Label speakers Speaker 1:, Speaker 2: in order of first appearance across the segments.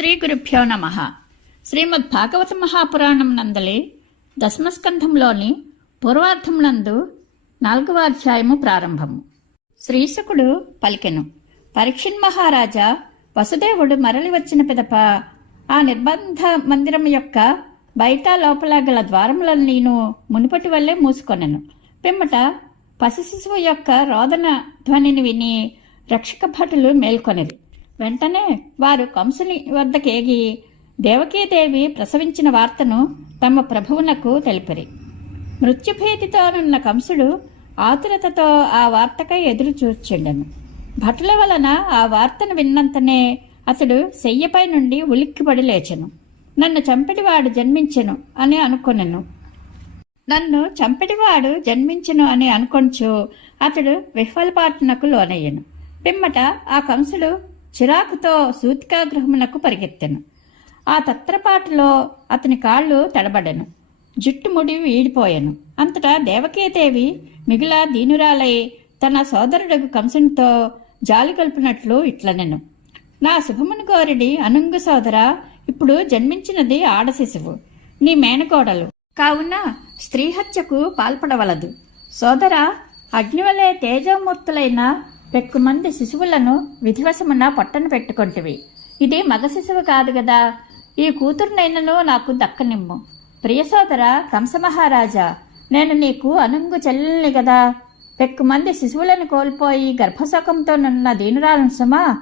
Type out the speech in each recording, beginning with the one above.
Speaker 1: శ్రీ గురుభ్యో నమ. శ్రీమద్ భాగవత మహాపురాణం నందలి దశమస్కంధంలోని పూర్వార్థమునందు నాలుగవ అధ్యాయము ప్రారంభము. శ్రీశకుడు పలికెను పరీక్షిన్ మహారాజా వసుదేవుడు మరలి వచ్చిన పిదప ఆ నిర్బంధ మందిరం యొక్క బయట లోపల గల ద్వారములన్నీను మునుపటి వల్లే మూసుకొనెను. పిమ్మట పసి శిశువు యొక్క రోదన ధ్వనిని విని రక్షక భటులు మేల్కొనిరి. వెంటనే వారు కంసుని వద్దకేగి దేవకీదేవి ప్రసవించిన వార్తను తమ ప్రభువునకు తెలిపిరి. మృత్యుభీతితోనున్న కంసుడు ఆతురతతో ఆ వార్తకై ఎదురు చూచిండెను. భటుల వలన ఆ వార్తను విన్నంతనే అతడు శయ్యపై నుండి ఉలిక్కిపడి లేచెను. నన్ను చంపిడివాడు జన్మించెను అని అనుకొనెను. నన్ను చంపిడివాడు జన్మించెను అని అనుకొంచు అతడు విహ్వలపాటునకు లోనయ్యను. పిమ్మట ఆ కంసుడు చిరాకుతో సూతికాగృహమునకు పరిగెత్తెను. ఆ తత్రపాటులో అతని కాళ్ళు తడబడెను. జుట్టు ముడి వీడిపోయాను అంతటా దేవకీదేవి మిగిల దీనురాలై తన సోదరుడు కంసునితో జాలి కలిపినట్లు ఇట్లనెను. నా శుభమును కోరిడి అనుంగు సోదర ఇప్పుడు జన్మించినది ఆడశిశువు నీ మేనకోడలు. కావున స్త్రీహత్యకు పాల్పడవలదు. సోదర అగ్నివలే తేజోమూర్తులైన పెక్కుమంది శిశువులను విధివశమున పొట్టను పెట్టుకొంటివి. ఇది మగ శిశువు కాదు గదా. ఈ కూతురునైనను నాకు దక్కనిమ్ము. ప్రియసోదర కంసమహారాజా నేను నీకు అనుంగు చెల్లెల్ని గదా. పెక్కుమంది శిశువులను కోల్పోయి గర్భశోకంతో నున్న దీనురాలను సుమా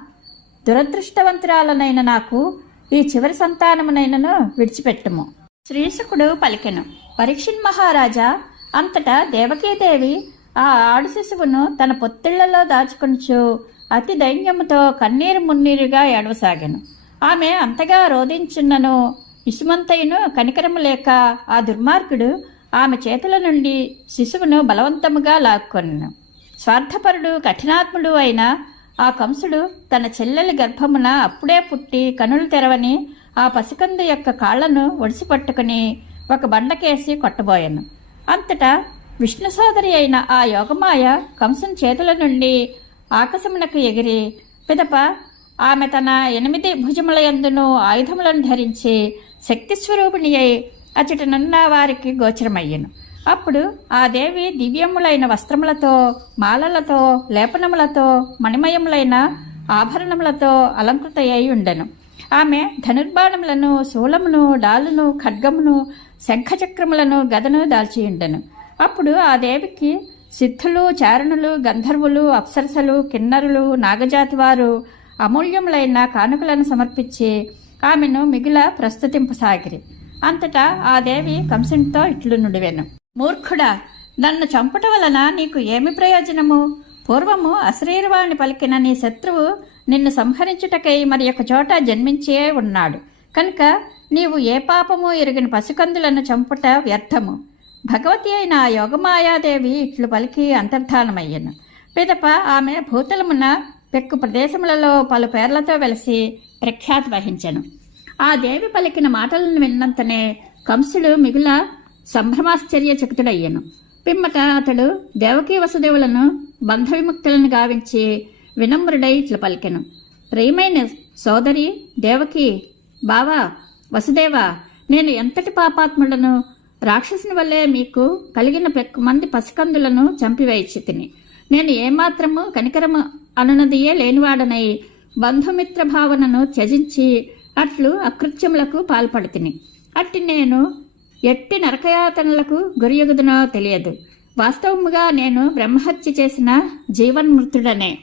Speaker 1: దురదృష్టవంతురాలనైన నాకు ఈ చివరి సంతానమునైనను విడిచిపెట్టుము. శ్రీశకుడు పలికెను. పరీక్షిన్ మహారాజా అంతటా దేవకీదేవి ఆ ఆడు శిశువును తన పొత్తిళ్ళలో దాచుకొనుచు అతి దైన్యముతో కన్నీరు మున్నీరుగా ఏడవసాగాను. ఆమె అంతగా రోధించున్నను ఇసుమంతయును కనికరము లేక ఆ దుర్మార్గుడు ఆమె చేతుల నుండి శిశువును బలవంతముగా లాక్కొనెను. స్వార్థపరుడు కఠినాత్ముడు అయిన ఆ కంసుడు తన చెల్లెలి గర్భమున అప్పుడే పుట్టి కనులు తెరవని ఆ పసికందు యొక్క కాళ్ళను ఒడిసిపట్టుకుని ఒక బండకేసి కొట్టబోయాను. అంతటా విష్ణు సోదరి అయిన ఆ యోగమాయ కంసుని చేతుల నుండి ఆకాశమునకు ఎగిరి పిదప ఆమె తన ఎనిమిది భుజముల యందును ఆయుధములను ధరించి శక్తి స్వరూపిణి అయి అచటనున్న వారికి గోచరమయ్యను. అప్పుడు ఆ దేవి దివ్యములైన వస్త్రములతో మాలలతో లేపనములతో మణిమయములైన ఆభరణములతో అలంకృత అయి ఉండెను. ఆమె ధనుర్బాణములను శూలమును డాలును ఖడ్గమును శంఖచక్రములను గదను దాల్చి ఉండెను అప్పుడు ఆ దేవికి సిద్ధులు చారణులు గంధర్వులు అప్సరసలు కిన్నరులు నాగజాతి వారు అమూల్యములైన కానుకలను సమర్పించి ఆమెను మిగుల ప్రస్తుతింపసాగిరి. అంతటా ఆ దేవి కంసునితో ఇట్లు నుడివెను. మూర్ఖుడా నన్ను చంపుట వలన నీకు ఏమి ప్రయోజనము? పూర్వము అశరీరవాణి పలికిన నీ శత్రువు నిన్ను సంహరించుటకై మరి ఒక చోట జన్మించే ఉన్నాడు. కనుక నీవు ఏ పాపము ఎరిగిన పసికందులను చంపుట వ్యర్థము. భగవతి అయిన ఆ యోగమాయాదేవి ఇట్లు పలికి అంతర్ధానమయ్యను. పిదప ఆమె భూతలమున పెక్కు ప్రదేశములలో పలు పేర్లతో వెలిసి ప్రఖ్యాతి వహించెను. ఆ దేవి పలికిన మాటలను విన్నంతనే కంసుడు మిగుల సంభ్రమాశ్చర్యచకితుడయ్యను. పిమ్మట అతడు దేవకీ వసుదేవులను బంధ విముక్తులను గావించి వినమ్రుడై ఇట్లు పలికెను. ప్రియమైన సోదరి దేవకి బావా వసుదేవ నేను ఎంతటి పాపాత్ములను రాక్షసుని వల్లే మీకు కలిగిన మంది పసికందులను చంపివేయిచి తిని నేను ఏమాత్రము కనికరము అనునదియే లేనివాడనై బంధుమిత్ర భావనను త్యజించి అట్లు అకృత్యములకు పాల్పడుతిని. అట్టి నేను ఎట్టి నరకయాతనలకు గురియగుదునో తెలియదు. వాస్తవముగా నేను బ్రహ్మహత్య చేసిన జీవన్మృతుడనే.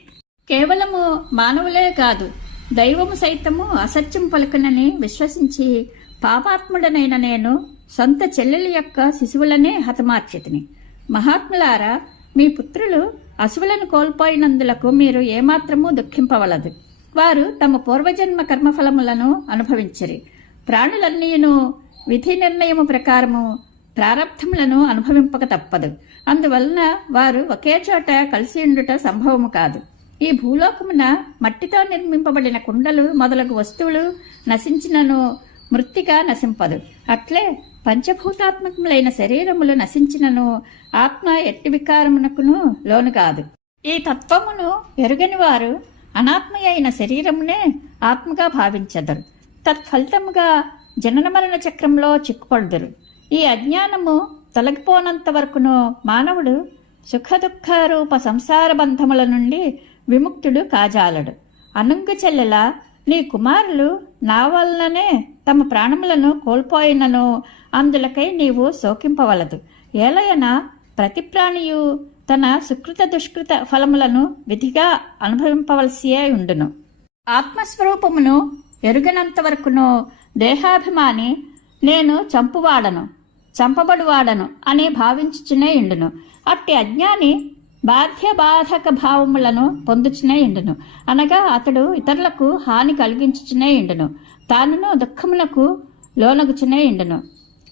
Speaker 1: కేవలము మానవులే కాదు దైవము సైతము అసత్యం పలుకునని విశ్వసించి పాపాత్ముడనైన నేను సొంత చెల్లెలి యొక్క శిశువులనే హతమార్చితిని. మహాత్ములారా మీ పుత్రులు అసువులను కోల్పోయినందులకు మీరు ఏమాత్రమూ దుఃఖింపవలదు. వారు తమ పూర్వజన్మ కర్మఫలములను అనుభవించరి. ప్రాణులన్నీయును విధి నిర్ణయము ప్రకారము ప్రారంధములను అనుభవింపక తప్పదు. అందువలన వారు ఒకే చోట కలిసి ఉండుట సంభవము కాదు. ఈ భూలోకమున మట్టితో నిర్మింపబడిన కుండలు మొదలగు వస్తువులు నశించినను మృత్తిగా నశింపదు. అట్లే పంచభూతాత్మకములైన శరీరములు నశించినను ఆత్మ ఎట్టి వికారమునకును లోను కాదు. ఈ తత్వమును ఎరుగని వారు అనాత్మయైన శరీరమునే ఆత్మగా భావించదరు. తత్ఫలితముగా జనన మరణ చక్రంలో చిక్కుపడుదురు. ఈ అజ్ఞానము తొలగిపోనంత వరకును మానవుడు సుఖదుఖ రూప సంసార బంధముల నుండి విముక్తుడు కాజాలడు. అనుంగు చెల్లెల నీ కుమారులు నా వలననే తమ ప్రాణములను కోల్పోయినను అందులకై నీవు శోకింపవలదు. ఏలయన ప్రతి ప్రాణియు తన సుకృత దుష్కృత ఫలములను విధిగా అనుభవింపవలసియే ఉండును. ఆత్మస్వరూపమును ఎరుగనంత వరకును దేహాభిమాని నేను చంపువాడను చంపబడువాడను అని భావించుచునే ఇండును అట్టి అజ్ఞాని బాధ్య బాధక భావములను పొందుచునే ఇండును అనగా అతడు ఇతరులకు హాని కలిగించుచునే ఇండును తానును దుఃఖమునకు లోనగుచునే ఇండును.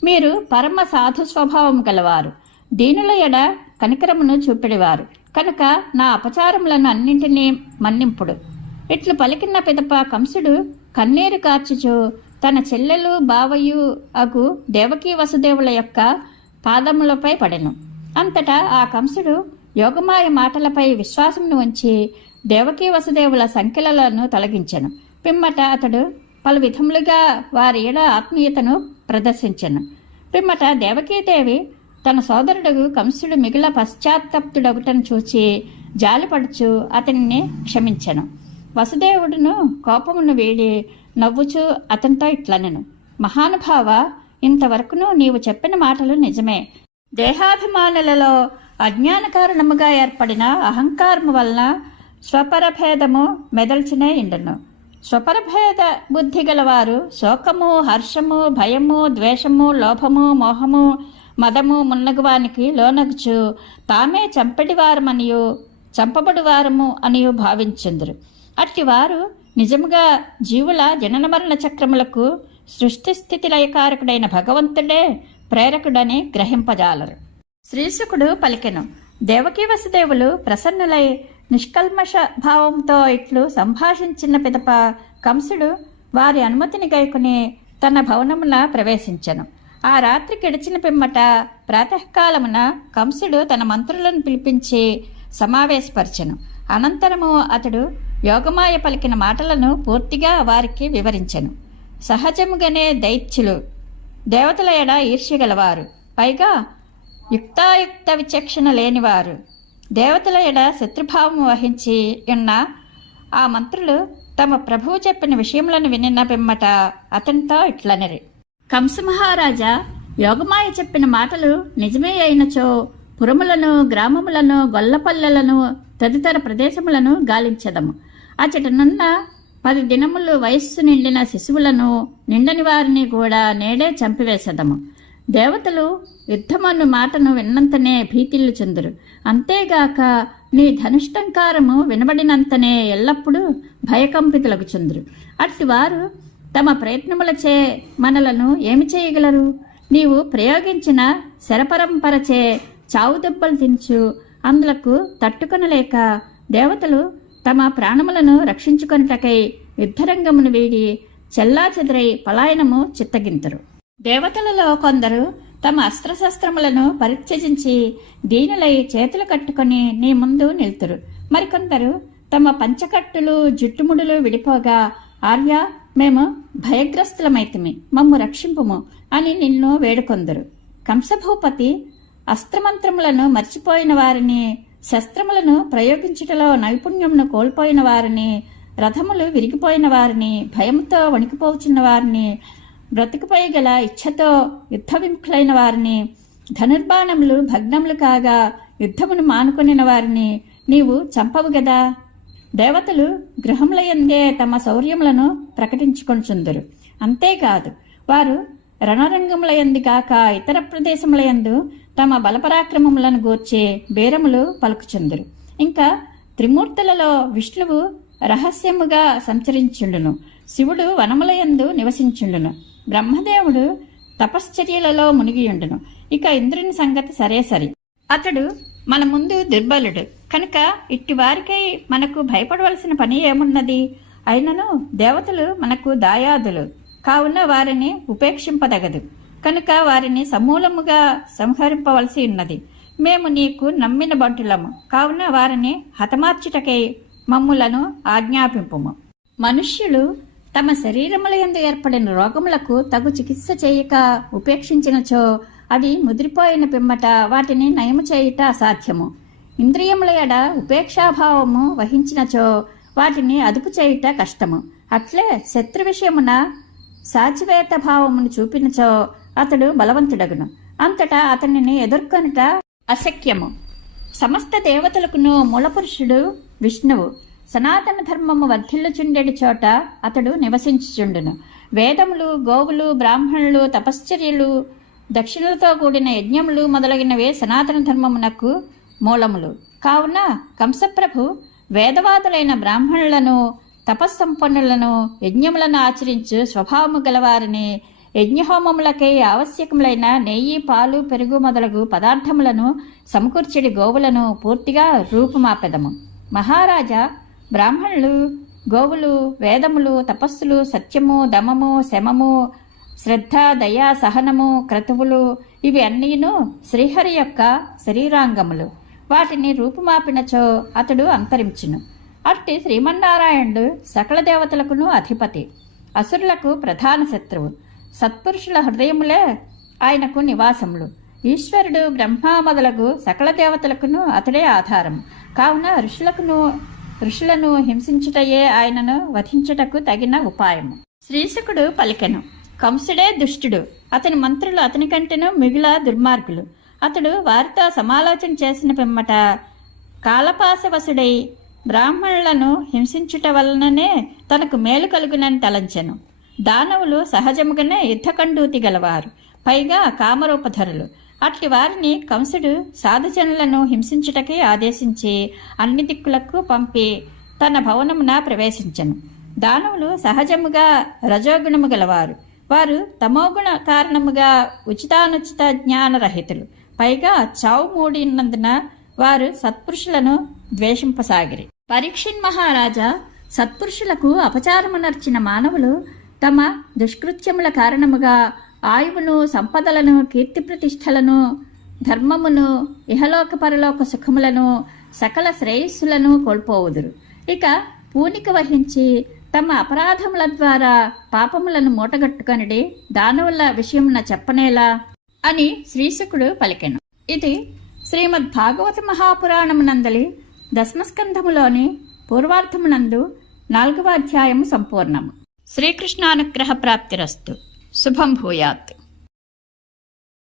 Speaker 1: మీరు పరమ సాధు స్వభావం గలవారు. దీనుల ఎడ కనికరమును చూపెడివారు. కనుక నా అపచారములను అన్నింటినీ మన్నింపుడు. ఇట్లు పలికిన పిదప కంసుడు కన్నీరు కార్చుచు తన చెల్లెలు బావయు అగు దేవకీ వసుదేవుల యొక్క పాదములపై పడెను. అంతటా ఆ కంసుడు యోగమాయ మాటలపై విశ్వాసమును ఉంచి దేవకీ వసుదేవుల సంఖ్యలను తొలగించెను. పిమ్మట అతడు పలు విధములుగా వారి ఏడ ఆత్మీయతను ప్రదర్శించను. పిమ్మట దేవకీదేవి తన సోదరుడు కంసుడు మిగిల పశ్చాత్తప్తుడగుటను చూచి జాలిపడుచు అతనిని క్షమించను. వసుదేవుడును కోపమును వీడి నవ్వుచూ అతనితో ఇట్లనెను. మహానుభావ ఇంతవరకును నీవు చెప్పిన మాటలు నిజమే. దేహాభిమానులలో అజ్ఞాన కారణముగా ఏర్పడిన అహంకారము వలన స్వపరభేదము మెదల్చినే ఇండును. స్వపరభేద బుద్ధి గలవారు శోకము హర్షము భయము ద్వేషము లోభము మోహము మదము మున్నగువానికి లోనగుచు. తామే చంపెడివారమనియు చంపబడువారము అనియు భావించుందురు. అట్టివారు నిజముగా జీవుల జనన మరణ చక్రములకు సృష్టి స్థితి లయకారకుడైన భగవంతుడే ప్రేరకుడని గ్రహింపజాలరు. శ్రీశుకుడు పలికెను దేవకీ వసుదేవులు ప్రసన్నులై నిష్కల్మష భావంతో ఇట్లు సంభాషించిన పిదప కంసుడు వారి అనుమతిని గైకుని తన భవనమున ప్రవేశించను. ఆ రాత్రి గడిచిన పిమ్మట ప్రాతకాలమున కంసుడు తన మంత్రులను పిలిపించి సమావేశపరచను. అనంతరము అతడు యోగమాయ పలికిన మాటలను పూర్తిగా వారికి వివరించను. సహజముగానే దైత్యులు దేవతల ఎడ ఈర్ష్య గలవారు. పైగా యుక్తాయుక్త విచక్షణ లేనివారు. దేవతల ఎడ శత్రుభావం వహించి ఉన్న ఆ మంత్రులు తమ ప్రభువు చెప్పిన విషయములను వినిన పిమ్మట అతనితో ఇట్లనిరి. కంసమహారాజా యోగమాయ చెప్పిన మాటలు నిజమే అయినచో పురములను గ్రామములను గొల్లపల్లెలను తదితర ప్రదేశములను గాలించదము. అచటనున్న పది దినములు వయస్సు నిండిన శిశువులను నిండని వారిని కూడా నేడే చంపివేసదము. దేవతలు యుద్ధమన్ను మాటను విన్నంతనే భీతిల్లు చెందురు. అంతేగాక నీ ధనుష్టంకారము వినబడినంతనే ఎల్లప్పుడూ భయకంపితులకు చెందురు. అట్టివారు తమ ప్రయత్నములచే మనలను ఏమి చేయగలరు? నీవు ప్రయోగించిన శరపరంపరచే చావు దెబ్బలు తించు అందులకు తట్టుకొనలేక దేవతలు తమ ప్రాణములను రక్షించుకొనుటకై యుద్ధరంగమును వీడి చెల్లా చెదరై పలాయనము చిత్తగింతరు. దేవతలలో కొందరు తమ అస్త్రశస్త్రములను పరిత్యజించి దీనులై చేతులు కట్టుకొని నీ ముందు నిలుతురు. మరికొందరు తమ పంచకట్టులు జుట్టుముడులు విడిపోగా ఆర్య మేము భయగ్రస్తులమైతిమి మమ్ము రక్షింపుము అని నిన్ను వేడుకొందరు. కంసభూపతి అస్త్రమంత్రములను మర్చిపోయిన వారిని శస్త్రములను ప్రయోగించుటలో నైపుణ్యమును కోల్పోయిన వారిని రథములు విరిగిపోయిన వారిని భయంతో వణికిపోచున్న వారిని బ్రతుకుపై గల ఇచ్ఛతో యుద్ధ విముఖులైన వారిని ధనుర్బాణములు భగ్నములు కాగా యుద్ధమును మానుకొనిన వారిని నీవు చంపవు గదా? దేవతలు గృహములయందే తమ శౌర్యములను ప్రకటించుకొనుచుందురు. అంతేకాదు వారు రణరంగములయందు కాక ఇతర ప్రదేశములయందు తమ బలపరాక్రమములను గూర్చే బేరములు పలుకుచుందరు. ఇంకా త్రిమూర్తులలో విష్ణువు రహస్యముగా సంచరించుండును. శివుడు వనములయందు నివసించుండును. బ్రహ్మదేవుడు తపశ్చర్యలలో మునిగియుండును. ఇక ఇంద్రుని సంగతి సరే సరి. అతడు మన ముందు దుర్బలుడు. కనుక ఇట్టి వారికై మనకు భయపడవలసిన పని ఏమున్నది? అయినను దేవతలు మనకు దాయాదులు. కావున వారిని ఉపేక్షింపదగదు. కనుక వారిని సమూలముగా సంహరింపవలసి ఉన్నది. మేము నీకు నమ్మిన బంటులము. కావున వారిని హతమార్చుటకై మమ్ములను ఆజ్ఞాపింపుము. మనుష్యులు తమ శరీరముల ఎందు ఏర్పడిన రోగములకు తగు చికిత్స చేయక ఉపేక్షించినచో అవి ముదిరిపోయిన పిమ్మట వాటిని నయము చేయుట అసాధ్యము. ఇంద్రియముల ఎడ ఉపేక్షాభావము వహించినచో వాటిని అదుపు చేయుట కష్టము. అట్లే శత్రు విషయమున సాచివేత భావమును చూపినచో అతడు బలవంతుడగును. అంతటా అతనిని ఎదుర్కొనుట అశక్యము. సమస్త దేవతలకును మూలపురుషుడు విష్ణువు. సనాతన ధర్మము వర్ధిల్లుచుండెడి చోట అతడు నివసించుచుండును. వేదములు గోవులు బ్రాహ్మణులు తపశ్చర్యలు దక్షిణలతో కూడిన యజ్ఞములు మొదలగినవే సనాతన ధర్మమునకు మూలములు. కావున కంసప్రభు వేదవాదులైన బ్రాహ్మణులను తపస్సంపన్నులను యజ్ఞములను ఆచరించు స్వభావము గలవారిని యజ్ఞహోమములకై ఆవశ్యకములైన నెయ్యి పాలు పెరుగు మొదలగు పదార్థములను సమకూర్చడి గోవులను పూర్తిగా రూపుమాపెదము. మహారాజా బ్రాహ్మణులు గోవులు వేదములు తపస్సులు సత్యము దమము శమము శ్రద్ధ దయ సహనము క్రతువులు ఇవి అన్నీను శ్రీహరి యొక్క శరీరాంగములు. వాటిని రూపుమాపినచో అతడు అంతరించును. అట్టి శ్రీమన్నారాయణుడు సకల దేవతలకును అధిపతి. అసురులకు ప్రధాన శత్రువు. సత్పురుషుల హృదయములే ఆయనకు నివాసములు. ఈశ్వరుడు బ్రహ్మ మొదలగు సకల దేవతలకును అతడే ఆధారం. కావున ఋషులకును ఋషులను హింసించుటయే ఆయనను వధించుటకు తగిన ఉపాయము. శ్రీశకుడు పలికెను కంసుడే దుష్టుడు. అతని మంత్రులు అతని కంటేను మిగిల దుర్మార్గులు. అతడు వారితో సమాలోచన చేసిన పిమ్మట కాలపాసవసుడై బ్రాహ్మణులను హింసించుట వలననే తనకు మేలు కలుగునని తలంచెను. దానవులు సహజముగానే యుద్ధకండూతి గలవారు. పైగా కామరూపధరులు అట్టి వారిని కంసుడు సాధుజనులను హింసించుటకే ఆదేశించి అన్ని దిక్కులకు పంపి తన భవనమున ప్రవేశించను. దానవులు సహజముగా రజోగుణము గలవారు. వారు తమోగుణ కారణముగా ఉచితానుచిత జ్ఞానరహితులు. పైగా చావు మూడినందున వారు సత్పురుషులను ద్వేషింపసాగిరి. పరీక్షిన్ మహారాజా సత్పురుషులకు అపచారమునర్చిన మానవులు తమ దుష్కృత్యముల కారణముగా ఆయువును సంపదలను కీర్తి ప్రతిష్టలను ధర్మమును ఇహలోక పరలోక సుఖములను సకల శ్రేయస్సులను కోల్పోవుదురు. ఇక పూనిక వహించి తమ అపరాధముల ద్వారా పాపములను మూటగట్టుకొనిడి దానవుల విషయమున చెప్పనేలా అని శ్రీశకుడు పలికెను. ఇది శ్రీమద్ భాగవత మహాపురాణమునందలి దశమస్కంధములోని పూర్వార్థమునందు నాలుగవ అధ్యాయము సంపూర్ణము. శ్రీకృష్ణానుగ్రహ ప్రాప్తిరస్తు శుభం భూయాత్